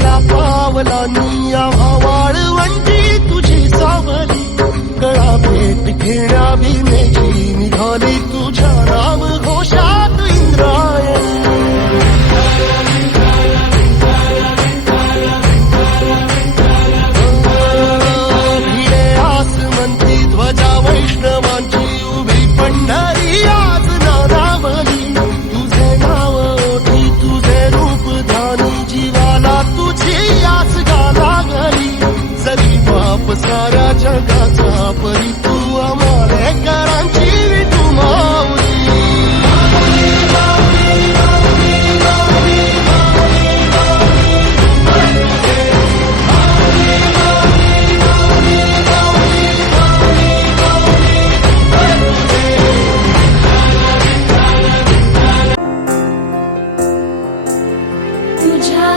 पावलानी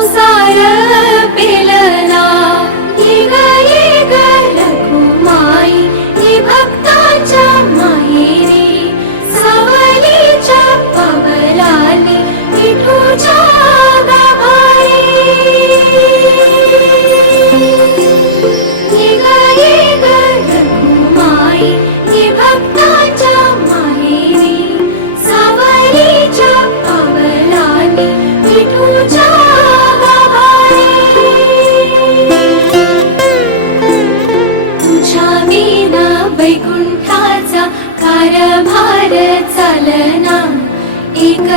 संसार पेलना ये भार भारत चलना इङ्ग